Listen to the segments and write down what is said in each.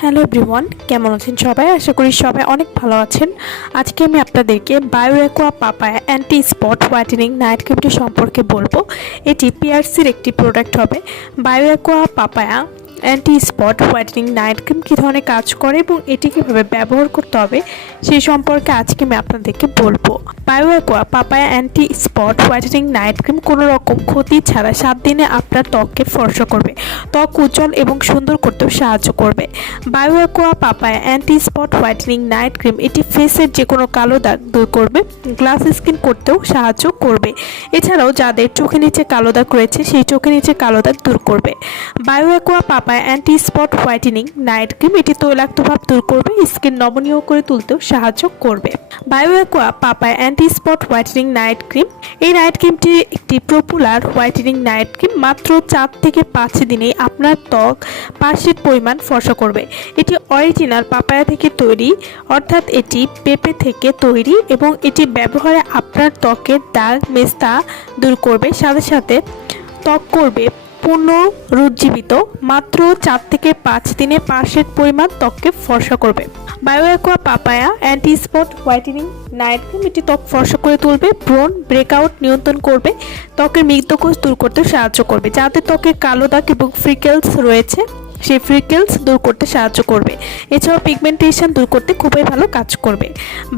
Hello everyone, কেমন আছেন সবাই? আশা করি সবাই অনেক ভালো আছেন। আজকে আমি আপনাদেরকে Bioaqua papaya anti spot whitening night ক্রিমটি সম্পর্কে বলব। এটি পিআরসির একটি প্রোডাক্ট হবে। Bioaqua papaya anti spot whitening night cream কী ধরনের কাজ করে এবং এটি কীভাবে ব্যবহার করতে হবে, সেই সম্পর্কে আজকে আমি আপনাদেরকে বলব। Bio aqua papaya anti spot whitening night cream কোনো রকম ক্ষতি ছাড়া সাত দিনে আপনার ত্বককে ফর্সা করবে, ত্বক উজ্জ্বল এবং সুন্দর করতেও সাহায্য করবে। Bio aqua papaya anti spot whitening night cream এটি ফেসের যে কোনো কালো দাগ দূর করবে, গ্লাস স্কিন করতেও সাহায্য করবে। এছাড়াও যাদের চোখে নিচে কালো দাগ রয়েছে, সেই চোখে নিচে কালো দাগ দূর করবে। Bio aqua papaya anti spot whitening night cream এটি তৈলাক্ত ভাব দূর করবে স্কিন নমনীয় করে তুলতেও সাহায্য করবে। Bio aqua papaya anti spot whitening night cream এই নাইট ক্রিমটি একটি পপুলার হোয়াইটেনিং নাইট ক্রিম মাত্র চার থেকে পাঁচ দিনেই আপনার ত্বক পার্শ্বের পরিমাণ ফর্সা করবে। এটি অরিজিনাল পাপায়া থেকে তৈরি, অর্থাৎ এটি পেঁপে থেকে তৈরি এবং এটি ব্যবহারে আপনার ত্বকের দাগ, মেস্তা দূর করবে, সাথে সাথে ত্বক করবে। পূর্ণ রুজ্জীবিত, মাত্র চার থেকে পাঁচ দিনে পাশের পরিমাণ ত্বককে ফর্সা করবে। Bioaqua papaya anti spot whitening night cream এটি ত্বক ফর্সা করে তুলবে ব্রোন ব্রেকআউট নিয়ন্ত্রণ করবে, ত্বকের মৃত্যুকোষ দূর করতে সাহায্য করবে, যাতে ত্বকের কালো দাগ এবং ফ্রিকেলস রয়েছে। সেই ফ্রিকেলস দূর করতে সাহায্য করবে। এছাড়াও পিগমেন্টেশন দূর করতে খুবই ভালো কাজ করবে।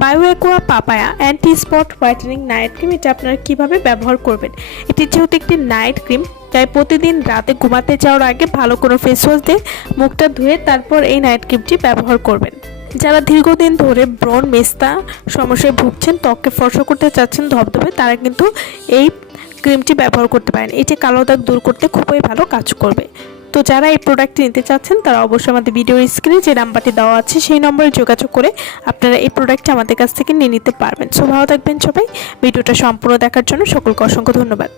Bioaqua papaya anti spot whitening night cream এটা আপনারা কীভাবে ব্যবহার করবেন? এটি যেহেতু একটি নাইট ক্রিম তাই প্রতিদিন রাতে ঘুমাতে যাওয়ার আগে ভালো কোনো ফেস ওয়াশ দিয়ে মুখটা ধুয়ে তারপর এই নাইট ক্রিমটি ব্যবহার করবেন। যারা দীর্ঘদিন ধরে ব্রণ, মেস্তা সমস্যায় ভুগছেন, ত্বককে ফর্সা করতে চাচ্ছেন, ধবধবে, তারা কিন্তু এই ক্রিমটি ব্যবহার করতে পারেন। এটি কালো দাগ দূর করতে খুবই ভালো কাজ করবে। তো যারা এই প্রোডাক্টটি নিতে চাচ্ছেন, তারা অবশ্যই আমাদের ভিডিওর স্ক্রিনে যে নাম্বারটি দেওয়া আছে, সেই নম্বরে যোগাযোগ করে আপনারা এই প্রোডাক্টটি আমাদের কাছ থেকে নিয়ে নিতে পারবেন। সো ভালো থাকবেন সবাই। ভিডিওটা সম্পূর্ণ দেখার জন্য সকলকে অসংখ্য ধন্যবাদ।